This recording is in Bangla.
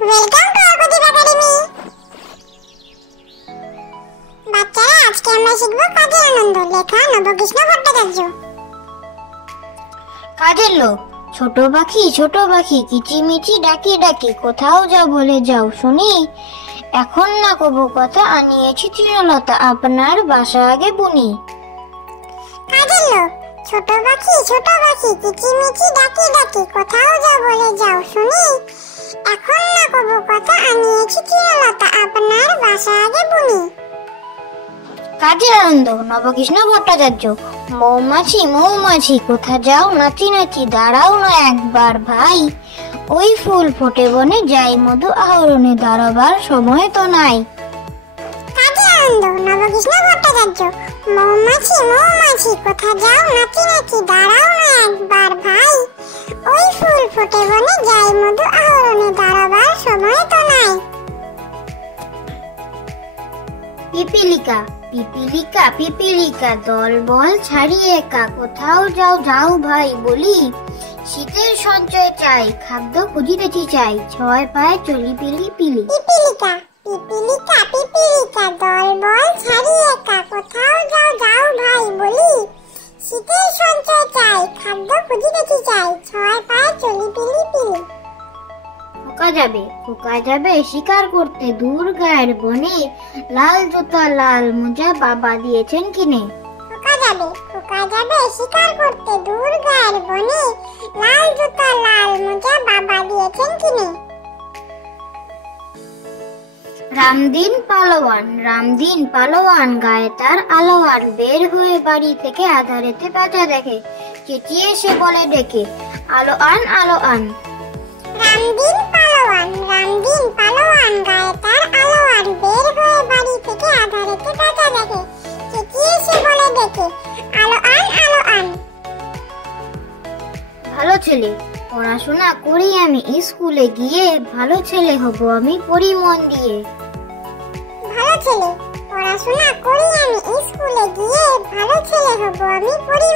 Welcome to Arkadeep academy. বাচ্চারা, আজকে আমরা শিখব কাজের আনন্দ, লেখা নবকৃষ্ণ ভট্টাচার্য। কাজের লোক। ছোট পাখি কিচিমিচি ডাকি ডাকি, কোথাও যাও বলে যাও শুনি। এখন না কবু কথা, আনিয়েছি তৃণলতা, আপনার বাসা আগে বুনি। কাজের লোক। ছোট পাখি কিচিমিচি ডাকি ডাকি, কোথাও যাও বলে যাও শুনি। এখন না কবু কথা, আনিয়েছি তৃণলতা, আপনার বাসা আগে বুনি। কাজের আনন্দ, নবকৃষ্ণ ভট্টাচার্য। মৌমাছি কোথা যাও নাচি নাচি, দাঁড়াও না একবার ভাই। ওই ফুল ফোটে বনে, যাই মধু আহরণে, দাঁড়াবার সময় তো নাই। কাজের আনন্দ, নবকৃষ্ণ ভট্টাচার্য। মৌমাছি কোথা যাও নাচি নাচি, দাঁড়াও না একবার ভাই। ওই ফুল ফোটে বনে, যাই মধু আহরণে, দাঁড়াবার সময় তো নাই। পিপিলিকা দল বল ছাড়িয়ে একা, কোথাও যাও ভাই বলি। শীতের সঞ্চয় চাই, খাদ্য খুঁজিতেছি চাই, ছয় পায়ে চলি পিলি। পিপিলিকা দল বল ছাড়িয়ে একা, কোথাও যাও ভাই বলি। শীতের সঞ্চয় চাই, খাদ্য খুঁজিতেছি চাই, ছয় পায়ে চলি পিলি। খোকা যাবে শিকার করতে দূর গায়ের বনে, লাল জুতা লাল মোজা বাবা দিয়েছেন কিনে। খোকা যাবে শিকার করতে দূর গায়ের বনে, লাল জুতা লাল মোজা বাবা দিয়েছেন কিনে। রামদিন পালোয়ান গায়ে তার আলোয়ান, বের হয়ে বাড়ি থেকে আধারেতে পেঁচা দেখে, চেঁচিয়ে সে বলে ডেকে, আলো আন। রামদিন পালোয়ান গায়ে তার আলোয়ান, বের হয়ে বাড়ি থেকে আধারেতে পেঁচা দেখে, চেঁচিয়ে সে বলে ডেকে, আলো আন। ভালো ছেলে, পড়াশোনা করি আমি স্কুলে গিয়ে, ভালো ছেলে হব আমি পড়ি মন দিয়ে। ভালো ছেলে, পড়াশোনা করি আমি স্কুলে গিয়ে, ভালো ছেলে হব আমি পড়ি